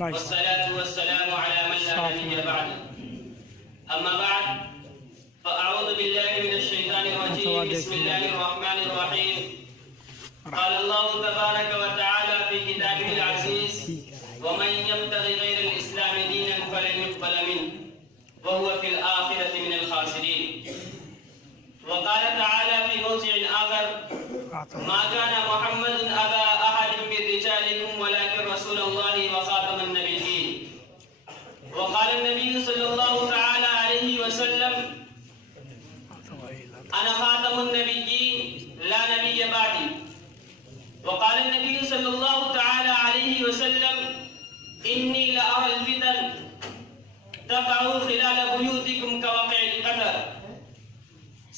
والصلاة والسلام على من لا نبي بعده. أما بعد فأعوذ بالله من الشيطان الرجيم. بسم الله الرحمن الرحيم. قال الله تبارك وتعالى في كتابه العزيز: ومن يبتغي غير الإسلام دينا فلن يقبل منه وهو في الآخرة من الخاسرين. وقال تعالى في موضع آخر: ما كان محمد أبا أحد من رجالكم ولكن رسول الله وخاتم النبيين. وقال النبي صلى الله تعالى عليه وسلم: أنا خاتم النبيين لا نبي بعدي. وقال النبي صلى الله تعالى عليه وسلم: إني لأرى الفتن تقع خلال بيوتكم كوقع القطر.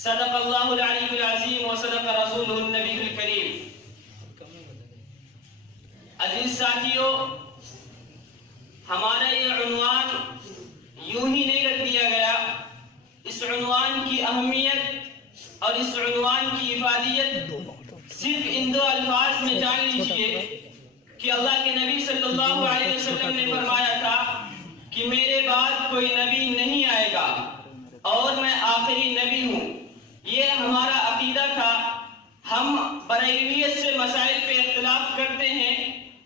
صدق اللہ العلی العظیم وصدق رسولہ النبی الکریم. عزیز ساتھیو، ہمارا یہ عنوان یوں ہی نہیں رکھ دیا گیا. اس عنوان کی اہمیت اور اس عنوان کی افادیت صرف ان دو الفاظ میں جان لیجئے کہ اللہ کے نبی صلی اللہ علیہ وسلم نے فرمایا تھا کہ میرے بعد کوئی نبی نہیں آئے گا اور میں آخری نبی ہوں. یہ ہمارا عقیدہ تھا. ہم بریلویت سے مسائل پہ اختلاف کرتے ہیں،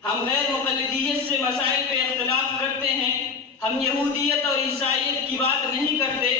ہم غیر مقلدیت سے مسائل پہ اختلاف کرتے ہیں، ہم یہودیت اور عیسائیت کی بات نہیں کرتے،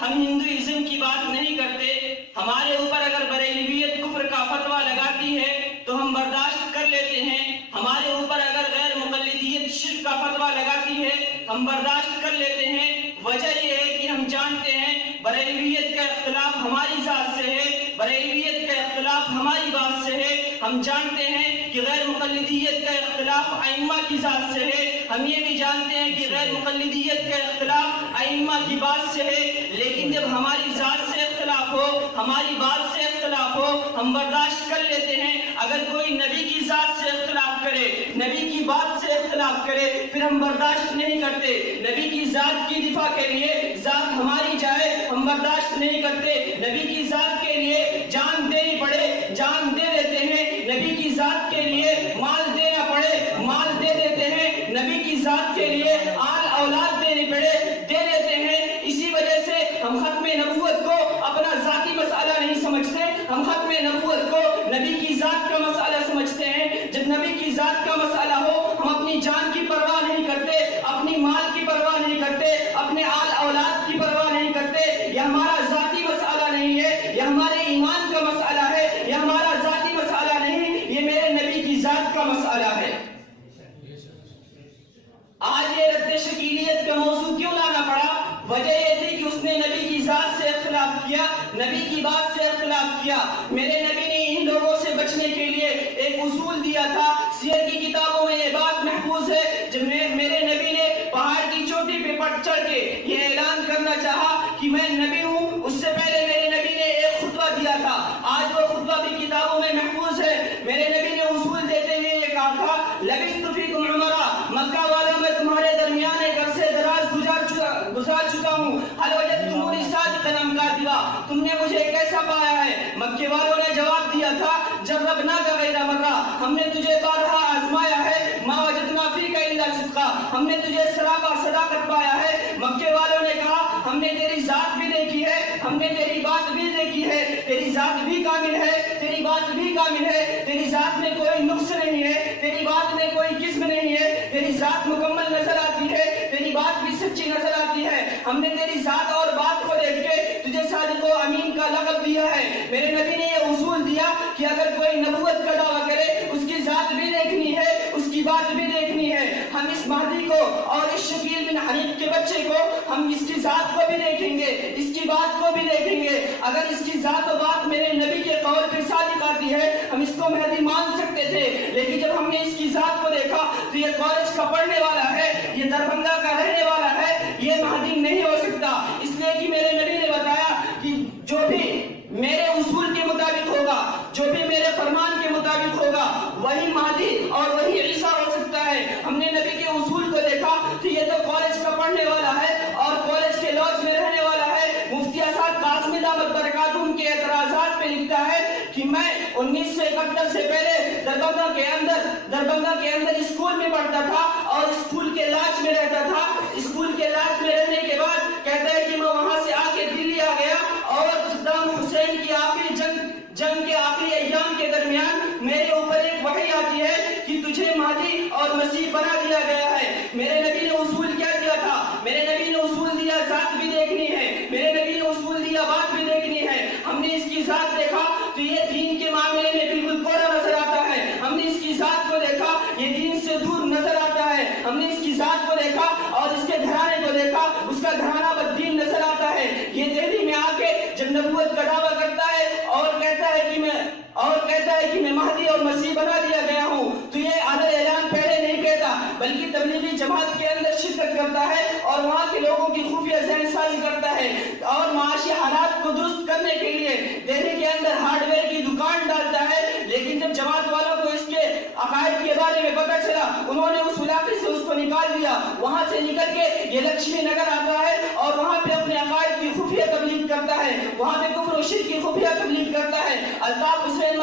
ہم ہندوازم کی بات نہیں کرتے. ہمارے اوپر اگر بریلویت کفر کا فتویٰ لگاتی ہے تو ہم برداشت کر لیتے ہیں. ہمارے اوپر اگر غیر مقلدیت شرک کا فتویٰ لگاتی ہے ہم برداشت کر لیتے ہیں. وجہ یہ ہے کہ ہم جانتے ہیں بریلویت کا اختلاف ہماری ذات سے ہے، بریلویت کا اختلاف ہماری بات سے ہے. ہم جانتے ہیں کہ غیر مقلدیت کا اختلاف ائمہ کی ذات سے ہے. ہم یہ بھی جانتے ہیں کہ غیر مقلدیت کا اختلاف ائمہ کی بات سے ہے. لیکن جب ہماری ذات سے اختلاف ہو، ہماری بات سے اختلاف ہو، ہم برداشت کر لیتے ہیں. اگر کوئی نبی کی ذات سے اختلاف کرے، نبی کی بات سے اختلاف کرے، پھر ہم برداشت نہیں کرتے. نبی کی ذات کی دفاع کے لیے ذات ہماری جائے ہم برداشت نہیں کرتے. نبی کی ذات کے لیے جان دینی پڑے جان دے دیتے ہیں. نبی کی ذات کے لیے مال دینا پڑے مال دے دیتے ہیں. نبی کی ذات کے لیے آل اولاد دینی پڑے دے دیتے ہیں. اسی وجہ سے ہم ختم نبوت کو اپنا ذاتی مسئلہ نہیں سمجھتے، ہم ختم نبوت کو نبی کی ذات کا مسئلہ سمجھتے ہیں. جب نبی کی ذات کا مسئلہ ہو ہم اپنی جان کی پرواہ نہیں کرتے، اپنی مال کی پرواہ نہیں کرتے، اپنے آل اولاد کی پرواہ نہیں کرتے. یہ ہمارا ذاتی مسئلہ نہیں ہے، یہ ہمارے ایمان کا مسئلہ ہے، یہ ہمارا ذاتی مسئلہ نہیں، یہ میرے نبی کی ذات کا مسئلہ ہے. آج یہ رد شکیلیت کا موضوع کیوں لانا پڑا؟ وجہ یہ تھی کہ اس نے نبی کی ذات سے اختلاف کیا، نبی کی بات سے اختلاف کیا. میرے نبی نے ان لوگوں سے بچنے کے لیے ایک اصول دیا تھا. سیر کی کتابوں میں یہ بات محفوظ ہے. جب میرے نبی نے پہاڑ کی چوٹی پہ چڑھ کے یہ اعلان کرنا چاہا کہ میں نبی ہوں، اس سے پہلے میرے نبی نے ایک خطبہ دیا تھا. آج وہ خطبہ بھی کتابوں میں محفوظ ہے. میرے نبی نے اصول دیتے ہوئے یہ کہا تھا: لبثت فیکم عمرا، مکہ والوں میں تمہارے درمیان ایک عرصے دراز گزار چکا ہوں. حل وجدتمونی صادقا ام کاذبا، تم نے مجھے کیسا پایا ہے؟ مکے والوں نے جواب دیا تھا: جربناک غیر مرہ، ہم نے تجھے بارہا آزمایا ہے. ما وجدنا فیک الا صدقا، ہم نے تجھے سراپا صداقت پایا ہے. مکے والوں نے کہا: ہم نے تیری ذات بھی دیکھی ہے، ہم نے تیری بات بھی دیکھی ہے، تیری ذات بھی کامل ہے، تیری بات بھی کامل ہے، تیری ذات میں کوئی نقص نہیں ہے، تیری بات میں کوئی قسم نہیں ہے، تیری ذات مکمل نظر آتی ہے، تیری بات بھی سچی نظر آتی ہے. ہم نے تیری ذات اور بات کو دیکھ کے تجھے صادق و امین کا لقب دیا ہے. میرے نبی نے یہ اصول دیا کہ اگر کوئی نبوت کا دعویٰ کرے اس کی ذات بھی دیکھنی ہے، اس کی بات بھی دیکھنی ہے. ہم اس مہدی کو اور اس شکیل بن حنیف کے بچے کو ہم اس کی ذات کو بھی دیکھیں گے، اس کی بات کو بھی دیکھیں گے. اگر اس کی ذات و بات میرے نبی کے قول پر صادق آتی ہے ہم اس کو مہدی مان سکتے تھے. لیکن جب ہم نے اس کی ذات کو دیکھا تو یہ کالج کا پڑھنے والا ہے، یہ دربھنگہ کا رہنے والا ہے، یہ مہدی نہیں ہو سکتا. اس لیے کہ میرے نبی نے بتایا کہ جو بھی میرے اصول کے مطابق ہوگا، جو بھی میرے فرمان کے مطابق ہوگا، وہی مہدی اور وہی عیسیٰ ہو سکتا ہے. ہم نے نبی کے اصول کو دیکھا کہ یہ تو کالج کا پڑھنے والا ہے اور کالج کے لاج میں رہنے والا ہے. مفتی اسد قاسمی دامت برکاتہم کے اعتراضات پہ لکھتا ہے کہ میں 1971 سے پہلے دربھنگا کے اندر اسکول میں پڑھتا تھا اور اسکول کے لاج میں رہتا تھا. اسکول کے لاج میں رہنے کے بعد کہتا ہے کہ میں وہاں سے آ کے دلی آ گیا اور صدام حسین کی آخری جنگ کے آخری ایام کے درمیان میرے اوپر ایک وحی آتی ہے کہ تجھے مہدی اور مسیح بنا دیا گیا ہے. میرے نبی نے اصول کیا دیا تھا؟ میرے نبی نے اصول دیا ذات بھی دیکھنی ہے. میرے نبی نے اصول دیا بات بھی دیکھنی ہے. ہم نے اس کی ذات دیکھا تو یہ دین کے معاملے میں بالکل کوڑا نظر آتا ہے. ہم نے اس کی ذات کو دیکھا، یہ دین سے دور نظر آتا ہے. ہم نے اس کی ذات کو دیکھا اور اس کے گھرانے کو دیکھا، اس کا گھرانہ بددین نظر آتا ہے. یہ دہلی میں آ کے جب نبوت کا دعویٰ کرتا ہے اور کہتا ہے کہ میں مہدی اور مسیح بنا دیا گیا ہوں، تو یہ اعلان پہلے نہیں کہتا بلکہ تبلیغی جماعت کے اندر شرکت کرتا ہے اور وہاں کے لوگوں کی خفیہ ذہن سازی کرتا ہے اور معاشی حالات کو درست کرنے کے لیے دہلی کے اندر ہارڈ ویئر کی دکان ڈالتا ہے. لیکن جب جماعت والوں کو اس کے عقائد کے بارے میں پتہ چلا، انہوں نے اس علاقے سے اس کو نکال دیا. وہاں سے نکل کے یہ لکشمی نگر آتا ہے اور وہاں پہ اپنے عقائد کی خفیہ تبلیغ کرتا ہے. وہاں پہ کفر و شرک کی خفیہ تبلیغ کرتا ہے. الطاف حسین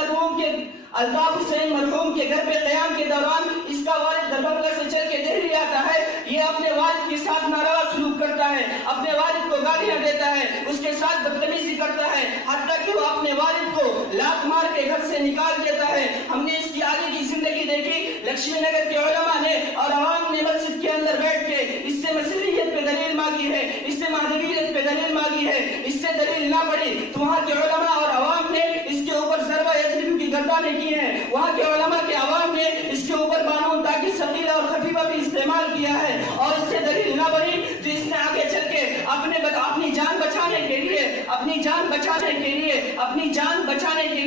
مرحوم کے گھر پہ قیام کے دوران اس کا والد دربھنگا سے چل کے دہلی آتا ہے. یہ اپنے والد کے ساتھ ناروا سلوک کرتا ہے، اپنے والد کو گالیاں دیتا ہے، اس کے ساتھ بدتمیزی کرتا ہے، حتیٰ کہ وہ اپنے والد کو لات مار کے گھر سے نکال دیتا ہے. ہم نے اس کی آگے کی زندگی دیکھی. لکشمی نگر کے علماء نے اور عوام نے مسجد کے اندر بیٹھ کے اس سے مسیحیت پہ دلیل مانگی ہے، اس سے مہدویت پہ دلیل مانگی ہے. اس سے دلیل نہ پڑی تو وہاں کے علماء اور عوام نے اس کے اوپر ضربہ یضرب کی گردانیں کی ہیں. وہاں کے علماء کے عوام نے اس کے اوپر قانون تاکہ ثقیلہ اور خفیفہ بھی استعمال کیا ہے اور اس سے دلیل نہ بنی تو اس نے آگے چل کے اپنی جان بچانے کے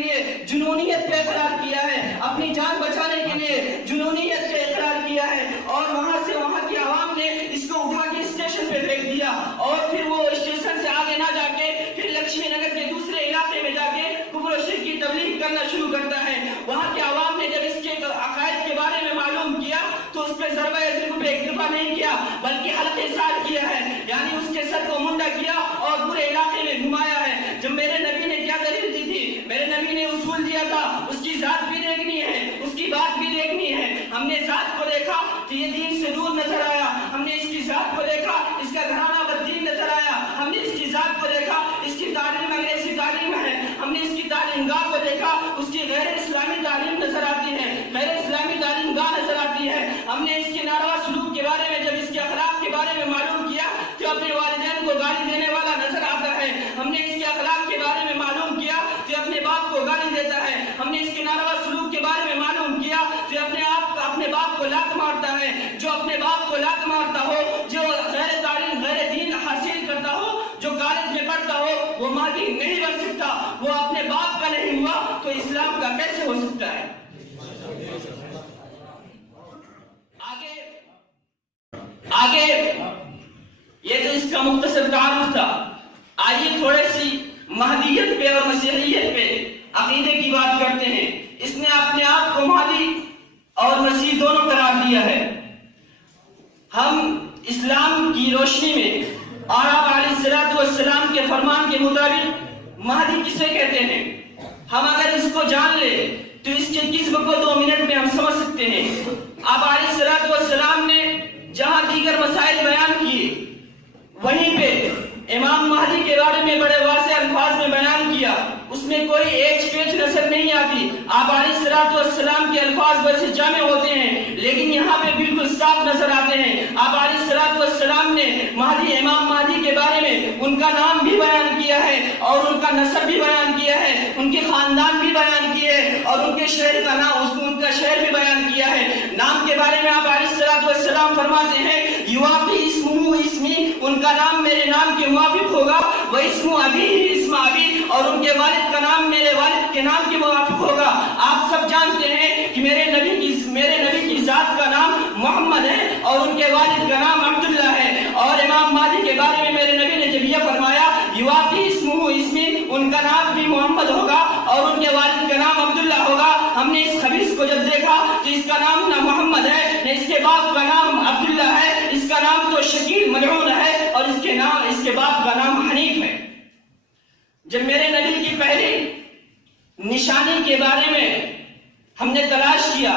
لیے جنونیت کا اقرار کیا ہے. اپنی جان بچانے کے لیے جنونیت کا اقرار کیا ہے اور وہاں کی عوام نے اس کو اٹھا کے اسٹیشن پہ پھینک دیا اور پھر وہ اسٹیشن سے آگے نہ جا کے پھر لکشمی نگر کے دوسرے علاقے میں جا کے کفر و شرک کی تبلیغ کرنا شروع کرتا ہے. وہاں کے عوام نے جب اس کے عقائد کے بارے میں معلوم کیا تو اس پہ ضربہ ضرب پہ ایک دفعہ نہیں کیا بلکہ حلقے ساتھ کیا ہے، یعنی اس کے سر کو منڈا کیا اور پورے علاقے میں گھمایا ہے. جب میرے نبی نے کیا دلیل دی تھی؟ میرے نبی نے اصول دیا تھا اس کی ذات بھی دیکھنی ہے، اس کی بات بھی دیکھنی ہے. ہم نے ذات کو دیکھا تو یہ دین سے دور نظر آیا. ہم نے اس کی ذات کو دیکھا، اس کا گھرانہ بددین نظر آیا. ہم نے اس کی ذات کو دیکھا، اس کی تعلیم انگریزی تعلیم ہے. ہم نے اس کی تعلیم گاہ کو دیکھا، اس کی غیر اسلامی تعلیم نظر آتی ہے، غیر اسلامی تعلیم گاہ نظر آتی ہے. ہم نے اس کے ناروا سلوک کے بارے میں، جب اس کے اخلاق کے بارے میں معلوم کیا تو اپنے والدین کو گالی دینے والا نظر آتا ہے. ہم نے اس کے اخلاق کے بارے میں معلوم کیا تو اپنے باپ کو گالی دیتا ہے. ہم نے اس کے ناروا سلوک کے بارے میں معلوم کیا تو اپنے باپ کو لات مارتا ہے. جو اپنے باپ کو لات مارتا ہو، جو غیر تعلیم غیر دین حاصل کرتا ہو، جو کالج میں پڑھتا ہو، وہ مہدی نہیں بن سکتا. وہ اپنے باپ کا نہیں ہوا تو اسلام کا کیسے ہو سکتا ہے؟ آگے یہ تو اس کا مختصر تعارف تھا. آئیے تھوڑے سی مہدیت پہ اور مسیحیت پہ عقیدے کی بات کرتے ہیں. اس نے اپنے آپ کو مہدی اور مسیح دونوں قرار دیا ہے. ہم اسلام کی روشنی میں اور آپ علیہ السلام کے فرمان کے مطابق مہدی کسے کہتے ہیں؟ ہم اگر اس کو جان لے تو اس کے قسم کو 2 منٹ میں ہم سمجھ سکتے ہیں. آپ علیہ السلام نے جہاں دیگر مسائل بیان کیے وہیں پہ امام مہدی کے بارے میں بڑے واضح الفاظ میں بیان کیا. اس میں کوئی ایج پیچ نظر نہیں آتی. آپ علیہ السلام کے الفاظ ویسے جامع ہوتے ہیں لیکن یہاں پہ بالکل صاف نظر آتے ہیں. آپ علیہ السلام نے امام مہدی کے بارے میں ان کا نام بھی بیان کیا ہے اور ان کا نسب بھی بیان کیا ہے، ان کے خاندان بھی بیان کیے ہیں اور ان کے شہر کا نام، ان کا شہر بھی بیان کیا ہے. نام کے بارے میں آپ علیہ السلام فرماتے ہیں یواقی اسمہ اسمی، ان کا نام میرے نام کے موافق ہوگا، وہ اسم ابی اسم ابی، اور ان کے والد کا نام میرے والد کے نام کے موافق ہوگا. آپ سب جانتے ہیں کہ میرے نبی کی ذات کا نام محمد ہے اور ان کے والد کا نام عبداللہ ہے. اور امام مہدی کے بارے میں میرے نبی نے جب یہ فرمایا یواقی اسمہ اسمی، ان کا نام بھی محمد ہوگا اور ان کے والد کا نام عبداللہ ہوگا. ہم نے اس خبیث کو جب دیکھا تو اس کا نام نہ محمد ہے نہ اس کے باپ کا نام عبداللہ ہے، اس کا نام تو شکیل ملعون ہے اور اس کے باپ کا نام حنیف ہے. جب میرے نبی کی پہلی نشانی کے بارے میں ہم نے تلاش کیا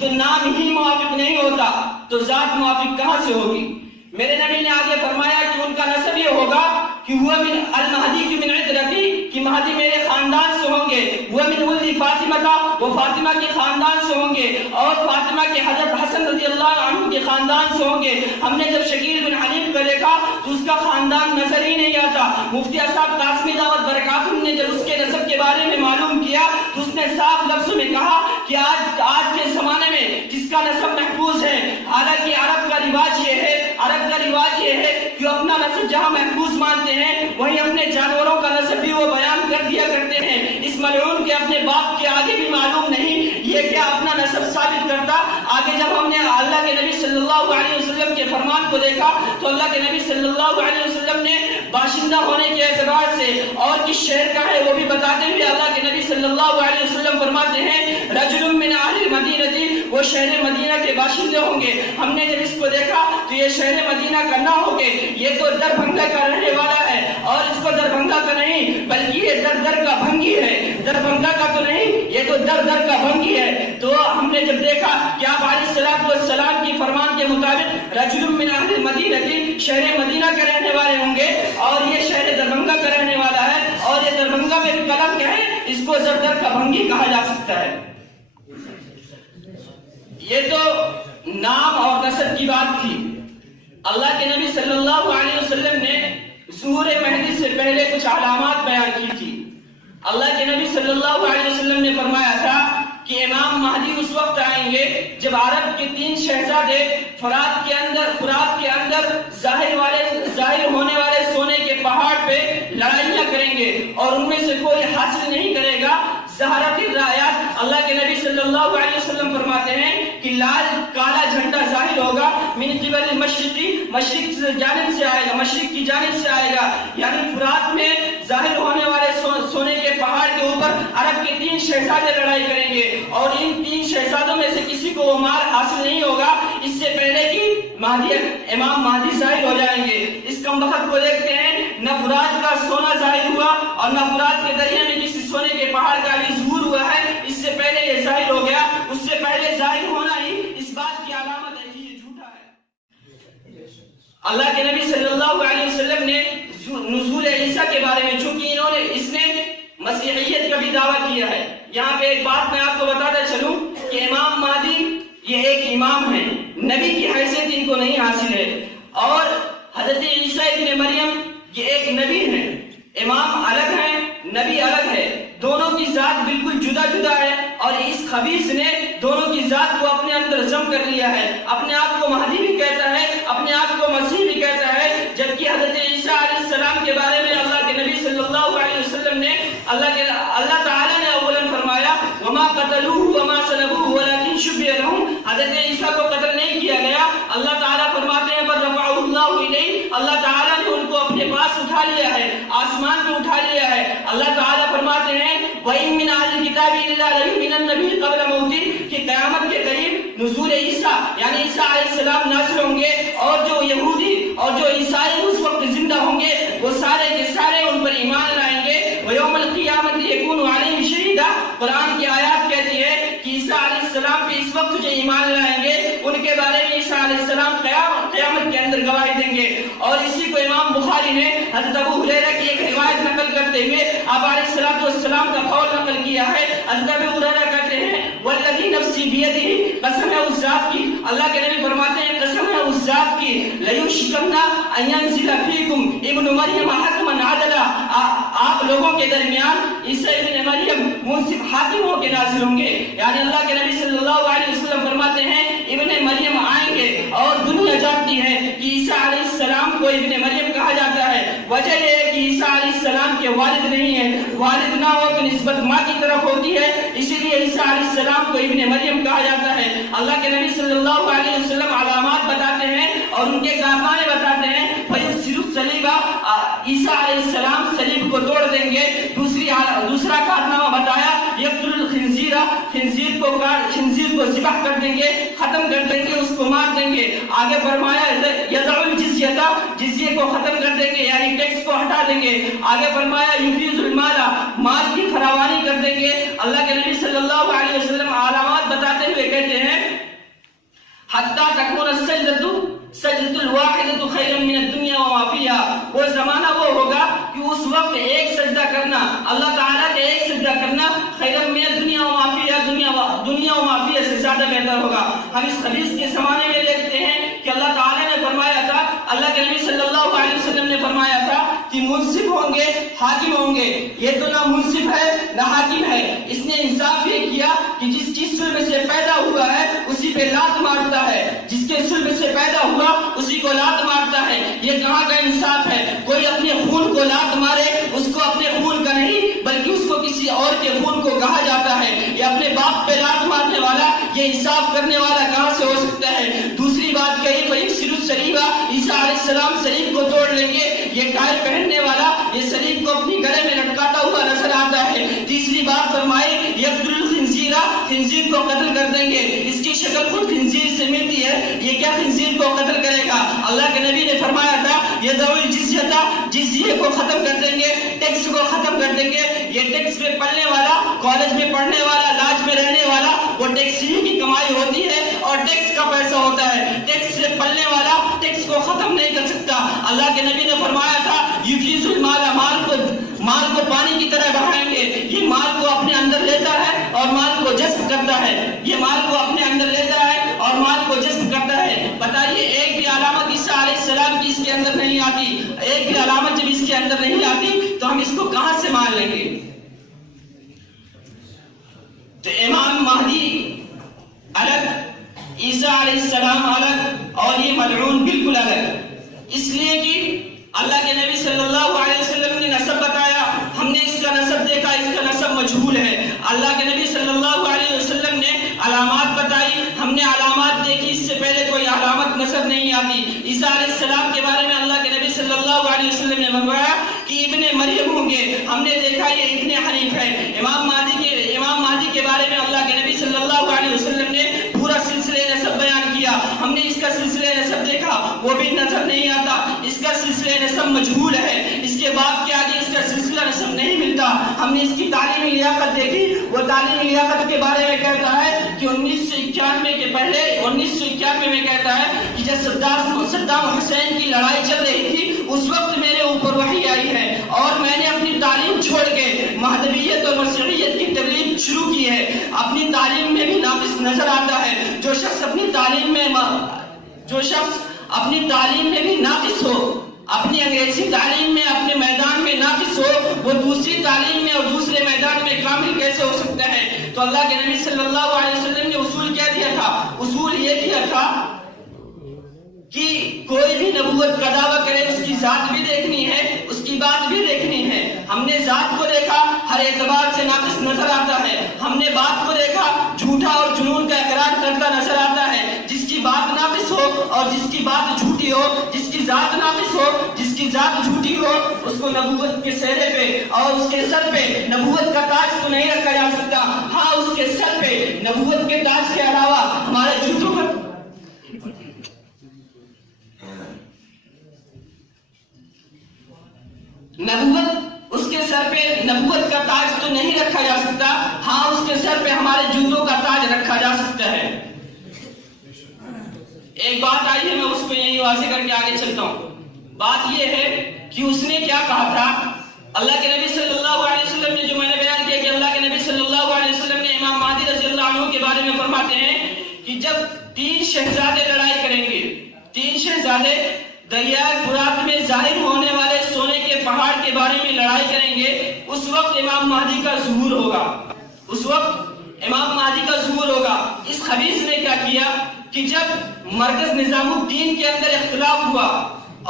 تو نام ہی موافق نہیں ہوتا تو ذات موافق کہاں سے ہوگی؟ میرے نبی نے آگے فرمایا کہ ان کا نسب یہ ہوگا کہ ہوا من المہدی کی من عترتی، کہ مہدی میرے خاندان سے ہوں گے، ہوا من ولد فاطمہ کا، وہ فاطمہ کے خاندان سے ہوں گے، اور فاطمہ کے حضرت حسن رضی اللہ عنہ کے خاندان سے ہوں گے۔ ہم نے جب شکیل بن حنیف کو دیکھا تو اس کا خاندان نظر ہی نہیں آتا۔ مفتی اسد قاسمی دعوت برکاتہ نے جب اس کے نسب کے بارے میں معلوم کیا تو اس نے صاف لفظوں میں کہا کہ آج کے زمانے میں جس کا نسب محفوظ ہے، حالانکہ عرب کا رواج یہ ہے کہ اپنا نسب جہاں محفوظ مانتے ہیں وہیں اپنے جانوروں کا نسب بھی وہ بیان کر دیا کرتے ہیں۔ اس ملعون کے اپنے باپ کے آگے بھی معلوم نہیں یہ کیا اپنا نسب ثابت کرتا۔ آگے جب ہم نے اللہ کے نبی صلی اللہ علیہ وسلم کے فرمان کو دیکھا تو اللہ کے نبی صلی اللہ علیہ وسلم نے باشندہ ہونے کے اعتبار سے اور کس شہر کا ہے وہ بھی بتاتے ہوئے اللہ کے نبی صلی اللہ علیہ وسلم فرماتے ہیں رجل من اہل المدینہ، وہ شہر مدینہ کے باشندے ہوں گے۔ ہم نے جب اس کو دیکھا تو یہ شہر مدینہ کا نہ ہو کے یہ تو دربھنگا کا رہنے والا ہے، اور اس کو دربھنگا کا نہیں بلکہ یہ در کا بھنگی ہے، دربھنگا کا تو نہیں یہ تو در کا بھنگی ہے۔ تو ہم نے جب دیکھا کہ آپ علیہ الصلوۃ والسلام کی فرمان کے مطابق رجل من اہل المدینہ، شہر مدینہ کے رہنے والے ہوں گے، اور یہ شہر دربھنگا کا رہنے والا ہے، اور یہ دربھنگا میں بھی کلنک ہے، اس کو در کا بھنگی کہا جا سکتا ہے۔ یہ تو نام اور نسب کی بات تھی۔ اللہ کے نبی صلی اللہ علیہ وسلم نے ظہور مہدی سے پہلے کچھ علامات بیان کی تھی۔ اللہ کے نبی صلی اللہ علیہ وسلم نے فرمایا تھا کہ امام مہدی اس وقت آئیں گے جب عرب کے 3 شہزادے فرات کے اندر ظاہر ہونے والے سونے کے پہاڑ پہ لڑائیاں کریں گے اور ان میں سے کوئی حاصل نہیں کرے گا زہرت الرایات۔ اللہ کے نبی صلی اللہ علیہ وسلم فرماتے ہیں کہ لال کالا جھنڈا ظاہر ہوگا من قبل المشرقی، مشرق کی جانب سے آئے گا، یعنی فرات میں ظاہر ہونے والے سونے کے پہاڑ کے اوپر عرب کے 3 شہزادے لڑائی کریں گے، اور ان 3 شہزادوں میں سے کسی کو وہ مال حاصل نہیں ہوگا اس سے پہلے کہ امام مہدی ظاہر ہو جائیں گے۔ اس کم وقت کو دیکھتے ہیں، نہ فرات کا سونا ظاہر ہوا اور نہ فرات کے دریا میں کسی سونے کے پہاڑ کا بھی ظہور ہوا ہے، اس سے پہلے یہ ظاہر ہو گیا، اس سے پہلے ظاہر ہونا ہی اس بات کی علامت ہے کہ یہ جھوٹا ہے۔ اللہ کے نبی صلی اللہ علیہ وسلم نے نزول عیسیٰ کے بارے میں، چونکہ اس نے مسیحیت کا بھی دعویٰ کیا ہے، یہاں پہ ایک بات میں آپ کو بتاتا چلوں کہ امام مہدی یہ ایک امام ہے، نبی کی حیثیت ان کو نہیں حاصل ہے، اور حضرت عیسیٰ ابن مریم یہ ایک نبی ہے، امام الگ ہے نبی الگ ہے، دونوں کی ذات بالکل جدا جدا ہے، اور اس خبیث نے دونوں کی ذات کو اپنے اندر ضم کر لیا ہے، اپنے آپ کو مہدی بھی کہتا ہے، اپنے آپ کو مسیح بھی کہتا ہے، جبکہ حضرت عیسیٰ علیہ السلام کے بارے میں اللہ کے نبی صلی اللہ علیہ وسلم نے اللہ تعالیٰ نے اولاً فرمایا وما قتلوه وما صلبوه ولكن شبه لهم، حضرت عیسیٰ کو قتل نہیں کیا گیا، اللہ تعالیٰ فرماتے ہیں بل رفعه اللہ الیہ، اللہ تعالیٰ نے ان کو اپنے پاس اٹھا لیا ہے، آسمان پہ اٹھا لیا ہے۔ اللہ تعالیٰ فرماتے ہیں وَإِن مِّنْ أَهْلِ الْكِتَابِ إِلَّا لَيُؤْمِنَنَّ بِهِ قَبْلَ مَوْتِهِ، کہ قیامت کے قریب نزول عیسیٰ یعنی عیسیٰ علیہ السلام نازل ہوں گے، اور جو یہودی اور جو عیسائی اس وقت زندہ ہوں گے وہ سارے کے سارے ان پر ایمان لائیں گے۔ وَيَوْمَ الْقِيَامَةِ يَكُونُ عَلَيْهِمْ شَهِيدًا، قرآن کی آیات کہتی ہے کہ عیسیٰ علیہ السلام پہ اس وقت جو ایمان لائیں گے ان کے بارے میں عیسیٰ علیہ السلام قیامت کے اندر گواہی دیں گے۔ اور اسی کو امام بخاری نے حضرت ابو ہریرہ کی ایک روایت نقل کرتے ہوئے آپ علیہ السلام کا قول نقل کیا ہے۔ حضرت ابو ہریرہ کہتے ہیں والذی نفسی بیدہ، قسم ہے اس ذات کی، اللہ کے نبی فرماتے ہیں قسم ہے اس ذات کی، لیشکن ان ینزل فیکم ابن مریم حکما عدلا، آپ لوگوں کے درمیان عیسیٰ ابن مریم منصف حاکم ہو کے نازل ہوں گے، یعنی اللہ کے نبی صلی اللہ علیہ وسلم فرماتے ہیں ابن مریم آئیں گے، اور دنیا جانتی ہے کہ عیسیٰ علیہ السلام کو ابن مریم کہا جاتا ہے، وجہ یہ ہے کہ عیسیٰ علیہ السلام کے والد نہیں ہیں، والد نہ ہو تو نسبت ماں کی طرف ہوتی ہے، اسی لیے عیسیٰ علیہ السلام کو ابن مریم کہا جاتا ہے۔ اللہ کے نبی صلی اللہ علیہ وسلم علامات بتاتے ہیں اور ان کے کارنامے بتاتے ہیں، عیسیٰ علیہ السلام صلیب کو توڑ دیں گے۔ دوسرا کارنامہ بتایا یقتل الخنزیر، خنزیر کو ذبح کر دیں گے، ختم کر دیں گے، اس کو مار دیں گے۔ آگے فرمایا یدع الجزیہ، جزیے کو ختم کر دیں گے یعنی ٹیکس کو ہٹا دیں گے۔ آگے فرمایا یفیض المال، مال کی فراوانی کر دیں گے۔ اللہ کے نبی صلی اللہ علیہ وسلم علامات بتاتے ہوئے کہتے ہیں حتی تکون السجدۃ سجدۃ الواحدۃ خیر من الدنیا وما فیہا، وہ زمانہ وہ ہوگا کہ اس وقت ایک سجدہ کرنا، اللہ تعالیٰ کے ایک سجدہ کرنا خیر من الدنیا وما فیہا، دنیا وما فیہا سے زیادہ بہتر ہوگا۔ ہم اس حدیث کے زمانے میں دیکھتے ہیں کہ اللہ تعالیٰ نے فرمایا تھا، اللہ کے نبی صلی اللہ علیہ وسلم نے فرمایا تھا کہ منصف ہوں گے، حاکم ہوں گے، یہ تو نہ منصف ہے نہ حاکم ہے۔ اس نے انصاف یہ کیا کہ جس چیز سلب سے پیدا ہوا ہے اسی پہ لات مارتا ہے، جس کے سلب سے پیدا ہوا اسی کو لات مارتا ہے۔ یہ کہاں کا انصاف ہے؟ کوئی اپنے خون کو لات مارے، اس کو اپنے خون کا نہیں بلکہ اس کو کسی اور کے خون کو کہا جاتا ہے۔ یہ اپنے باپ پہ لات مارنے والا، یہ انصاف کرنے والا کہاں سے ہو سکتا ہے؟ دوسری بات کہی فَيَكْسِرُ الصَّلِيبَ، عیسیٰ علیہ السلام صلیب کو توڑ لیں گے، یہ ٹائی پہننے والا یہ صلیب کو اپنی گلے میں لٹکاتا ہوا نظر آتا ہے۔ تیسری بات فرمائی یقتل الخنزیر، خنزیر کو قتل کر دیں گے، اس کی شکل خود خنزیر سے ملتی ہے، یہ کیا خنزیر کو قتل کرے گا؟ اللہ کے نبی نے فرمایا تھا یدعو الجزیہ، جزیے کو ختم کر دیں گے، ٹیکس کو ختم کر دیں گے۔ یہ ٹیکس میں پڑھنے والا، کالج میں پڑھنے والا، لاج میں رہنے والا، وہ ٹیکس ہی کی کمائی ہوتی ہے اور ٹیکس کا پیسہ ہوتا ہے۔ ٹیکس سے پڑھنے والا ٹیکس کو ختم نہیں کر سکتا۔ اللہ کے نبی نے فرمایا تھا یفیض المال، مال کو پانی کی طرح بہائیں گے، یہ مال کو اپنے اندر لیتا ہے اور مال کو جذب کرتا ہے، یہ مال کو اپنے اندر لیتا ہے اور مال کو جذب کرتا ہے۔ بتائیے ایک بھی علامت عیسیٰ علیہ السلام کی اس کے اندر نہیں آتی، ایک بھی علامت جب اس کے اندر نہیں آتی تو ہم اس کو کہاں سے مان لیں گے؟ تو امام مہدی الگ، عیسیٰ علیہ السلام الگ اور یہ ملعون بالکل الگ، اس لیے کہ اللہ کے نبی صلی اللہ علیہ وسلم نے نسب بتایا، ہم نے اس کا نسب دیکھا، اس کا نسب مجہول ہے۔ اللہ کے نبی صلی اللہ علیہ وسلم نے علامات بتائی، ہم نے علامات دیکھی، اس سے پہلے کوئی علامت نسب نہیں آتی۔ عیسیٰ علیہ السلام کے بارے میں اللہ کے نبی صلی اللہ علیہ وسلم نے فرمایا کہ ابن مریم ہوں گے، ہم نے دیکھا یہ ابن حنیف ہے۔ امام مہدی کے بارے میں اللہ کے نبی صلی اللہ علیہ وسلم نے پورا سلسلہ نسب بیان کیا، ہم نے اس کا سلسلہ نسب دیکھا، وہ بھی نظر نہیں آتا، اس کا سلسلہ نسب مجہول ہے، اس کے بعد کے آگے اس کا سلسلہ نسب نہیں ملتا۔ ہم نے اس کی تعلیمی لیاقت دیکھی، وہ تعلیمی لیاقت کے بارے میں کہتا ہے کہ 1991 کے پہلے 1991 میں کہتا ہے کہ جب صدام حسین کی لڑائی چل رہی تھی اس وقت میرے اوپر وحی آئی ہے اور میں نے اپنی تعلیم چھوڑ کے مہدویت اور مسیحیت کی تبلیغ شروع کی ہے۔ اپنی تعلیم میں بھی ناقص نظر آتا ہے، جو شخص اپنی تعلیم میں بھی ناقص ہو، اپنی انگریزی تعلیم میں اپنے میدان میں ناقص ہو، وہ دوسری تعلیم میں اور دوسرے میدان میں کامل کیسے ہو سکتا ہے؟ تو اللہ کے نبی صلی اللہ علیہ وسلم نے اصول کیا دیا تھا؟ اصول یہ دیا تھا کہ کوئی بھی نبوت کا دعویٰ کرے اس کی ذات بھی دیکھنی ہے، اس کی بات بھی دیکھنی ہے۔ ہم نے ذات کو دیکھا، ہر اعتبار سے ناقص نظر آتا ہے، ہم نے بات کو دیکھا، جھوٹا اور جنون کا اقرار کرتا نظر آتا ہے۔ جس کی بات ناقص ہو اور جس کی بات جھوٹی ہو، جس کی ذات ناقص ہو، جس کی ذات جھوٹی ہو، اس کو نبوت کے سہرے پہ اور اس کے سر پہ نبوت کا تاج تو نہیں رکھا جا سکتا۔ ہاں اس کے سر پہ نبوت کے تاج کے علاوہ ہمارے جوتوں پر نبوت، اس کے سر پہ نبوت کا تاج تو نہیں رکھا جا سکتا، ہاں اس کے سر پہ ہمارے جوتوں کا تاج رکھا جا سکتا ہے۔ ایک بات آئی ہے، میں اس کو یہی واضح کر کے آگے چلتا ہوں۔ بات یہ ہے کہ اس نے کیا کہا تھا؟ اللہ کے نبی صلی اللہ علیہ وسلم نے جو میں نے بیان کیا کہ اللہ کے نبی صلی اللہ علیہ وسلم نے امام مہدی رضی اللہ عنہ کے بارے میں فرماتے ہیں کہ جب 3 شہزادے لڑائی کریں گے، 3 شہزادے دریائے فرات میں ظاہر ہونے والے سونے کے پہاڑ کے بارے میں لڑائی کریں گے، اس وقت امام مہدی کا ظہور ہوگا، اس وقت امام مہدی کا ظہور ہوگا۔ اس خبیث نے کیا کیا کہ جب مرکز نظام الدین کے اندر اختلاف ہوا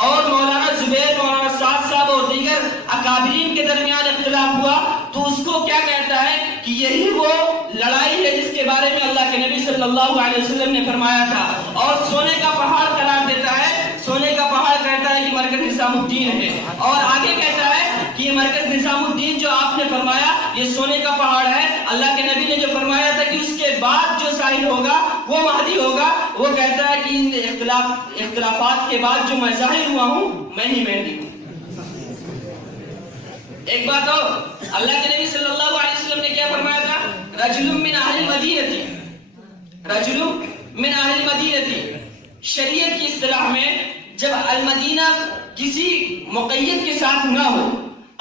اور مولانا زبیر، مولانا سعد صاحب اور دیگر اکابرین کے درمیان اختلاف ہوا، تو اس کو کیا کہتا ہے کہ یہی وہ لڑائی ہے جس کے بارے میں اللہ کے نبی صلی اللہ علیہ وسلم نے فرمایا تھا، اور سونے کا پہاڑ قرار دیتا ہے، سونے کا پہاڑ کہتا ہے کہ مرکز نظام الدین ہے، اور آگے کہتا ہے کہ یہ مرکز نظام الدین جو آپ نے فرمایا یہ سونے کا پہاڑ ہے۔ اللہ کے نبی نے جو فرمایا تھا کہ اس کے بعد جو ظاہر ہوگا وہ مہدی ہوگا، وہ کہتا ہے کہ ان اختلافات کے بعد جو میں ظاہر ہوا ہوں میں ہی مہدی ہوں۔ ایک بات اور، اللہ کے نبی صلی اللہ علیہ وسلم نے کیا فرمایا رجل من اہل المدینہ، رجل من اہل المدینہ، شریعت کی اصطلاح میں جب المدینہ کسی مقید کے ساتھ نہ ہو،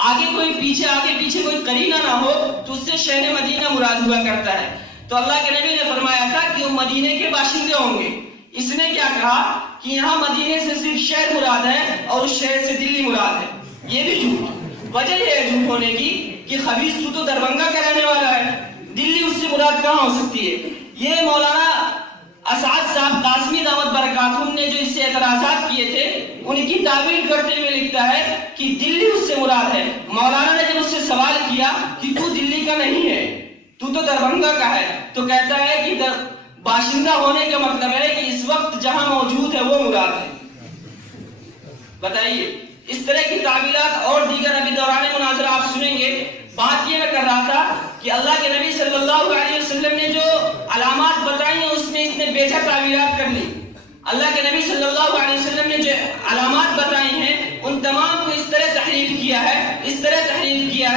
آگے کوئی پیچھے کوئی قرینہ نہ ہو، تو اس سے شہر مدینہ مراد ہوا کرتا ہے۔ تو اللہ کے نبی نے فرمایا تھا کہ وہ مدینے کے باشندے ہوں گے۔ اس نے کیا کہا کہ یہاں مدینے سے صرف شہر مراد ہے اور اس شہر سے دلی مراد ہے۔ یہ بھی جھوٹ، وجہ یہ ہے جھوٹ ہونے کی کہ خبیث تو دربھنگہ کا رہنے والا ہے، دلی اس سے مراد کہاں ہو سکتی ہے؟ یہ مولانا اسعد صاحب قاسمی دعوت برکاتہم نے جو اس سے اعتراضات کیے تھے، ان کی تعبیر کرتے ہوئے لکھتا ہے کہ دلی اس سے مراد ہے۔ مولانا نے جب اس سے سوال کیا کہ تو دلی کا نہیں ہے، تو دربھنگہ کا ہے، تو کہتا ہے کہ باشندہ ہونے کا مطلب ہے کہ اس وقت جہاں موجود ہے وہ مراد ہے۔ بتائیے، اس طرح کی تعبیرات اور دیگر ابھی دوران مناظرہ آپ سنیں گے۔ بات یہ میں کر رہا تھا کہ اللہ کے نبی صلی اللہ علیہ وسلم نے جو علامات بتائی ہیں اس میں اس نے بے جا تعبیرات کر لی۔ اللہ کے نبی صلی اللہ علیہ وسلم نے جو علامات بتائی ہیں ان تمام کو اس طرح تحریف کیا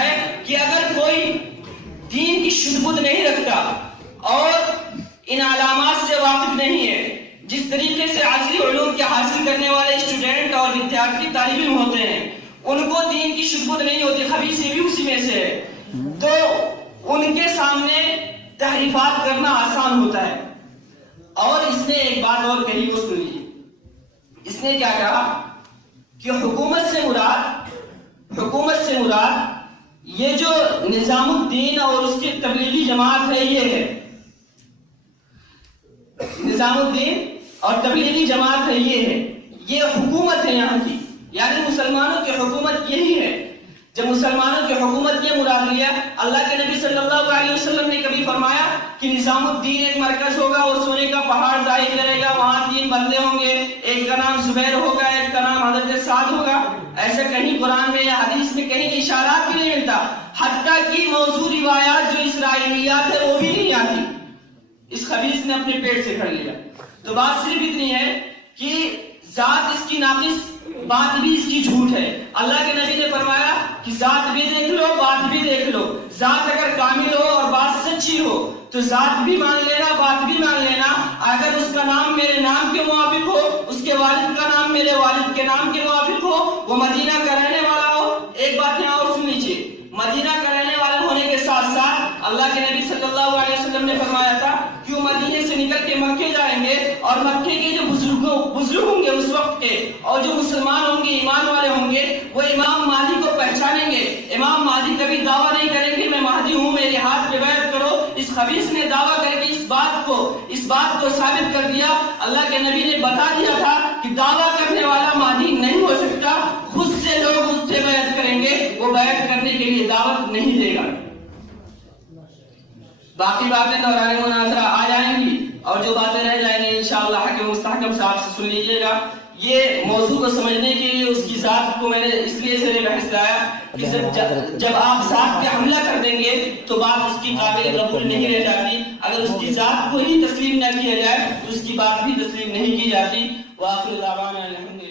ہے کہ اگر کوئی دین کی شدبد نہیں رکھتا اور ان علامات سے واقف نہیں ہے، جس طریقے سے عصری علوم کے حاصل کرنے والے اسٹوڈنٹ اور ودیارتھی طالب علم ہوتے ہیں، ان کو دین کی شدبد نہیں ہوتی، خبیث بھی اسی میں سے ہے، تو ان کے سامنے تحریفات کرنا آسان ہوتا ہے۔ اور اس نے ایک بات اور کہی، وہ سن لیجیے۔ اس نے کیا کہا کہ حکومت سے مراد یہ جو نظام الدین اور اس کی تبلیغی جماعت ہے، یہ ہے نظام الدین اور تبلیغی جماعت ہے، یہ حکومت ہے یہاں کی، یعنی مسلمانوں کی حکومت یہی ہے۔ جب مسلمانوں کی حکومت یہ مراد لیا، اللہ کے نبی صلی اللہ علیہ وسلم نے کبھی فرمایا کہ نظام الدین ایک مرکز ہوگا، وہ سونے کا پہاڑ ظاہر کرے گا، وہاں 3 بندے ہوں گے، ایک کا نام زبیر ہوگا، ایک کا نام حضرت سعد ہوگا؟ ایسے کہیں قرآن میں یا حدیث میں کہیں اشارات بھی نہیں ملتا، حتیٰ کہ موضوع روایات جو اسرائیلیات ہے وہ بھی نہیں آتی۔ اس خبیث نے اپنے پیٹ سے کر لیا۔ تو بات صرف اتنی ہے کہ ذات اس کی ناقص، بات بھی اس کی جھوٹ ہے۔ اللہ کے نبی نے فرمایا کہ ذات بھی دیکھ لو، بات بھی دیکھ لو۔ ذات اگر کامل ہو اور بات سچی ہو تو ذات بھی مان لینا، بات بھی مان لینا۔ اگر اس کا نام میرے نام کے موافق ہو، اس کے والد کا نام میرے والد کے نام کے موافق ہو، وہ مدینہ کا رہنے والا ہو۔ ایک بات یہاں اور سن لیجیے، مدینہ کا رہنے والا ہونے کے ساتھ ساتھ اللہ کے نبی صلی اللہ علیہ وسلم نے فرمایا تھا کہ وہ مدینے سے نکل کے مکے جائیں گے، اور مکے کے جو بزرگ ہوں گے اس وقت کے، اور جو مسلمان ہوں گے، ایمان والے ہوں گے، وہ امام مہدی کو پہچانیں گے۔ امام مہدی کبھی دعویٰ نہیں کریں گے میں مہدی ہوں، میرے ہاتھ پہ بیعت کرو۔ اس خبیث نے دعویٰ کر کے اس بات کو ثابت کر دیا۔ اللہ کے نبی نے بتا دیا تھا کہ دعویٰ کرنے والا مہدی نہیں ہو سکتا، خود سے لوگ اس سے بیعت کریں گے، وہ بیعت کرنے کے لیے دعوت نہیں دے گا۔ باقی باتیں دوران مناظرہ آ جائیں گی، اور جو باتیں رہ جائیں گی انشاءاللہ حکیم مستحکم صاحب سے سن لیجیے گا۔ یہ موضوع کو سمجھنے کے لیے اس کی ذات کو میں نے اس لیے سے بحث لایا کہ جب آپ ذات پہ حملہ کر دیں گے تو بات اس کی قابل قبول نہیں رہ جاتی۔ اگر اس کی ذات کو ہی تسلیم نہ کیا جائے تو اس کی بات بھی تسلیم نہیں کی جاتی۔ وآخر دعوانا الحمد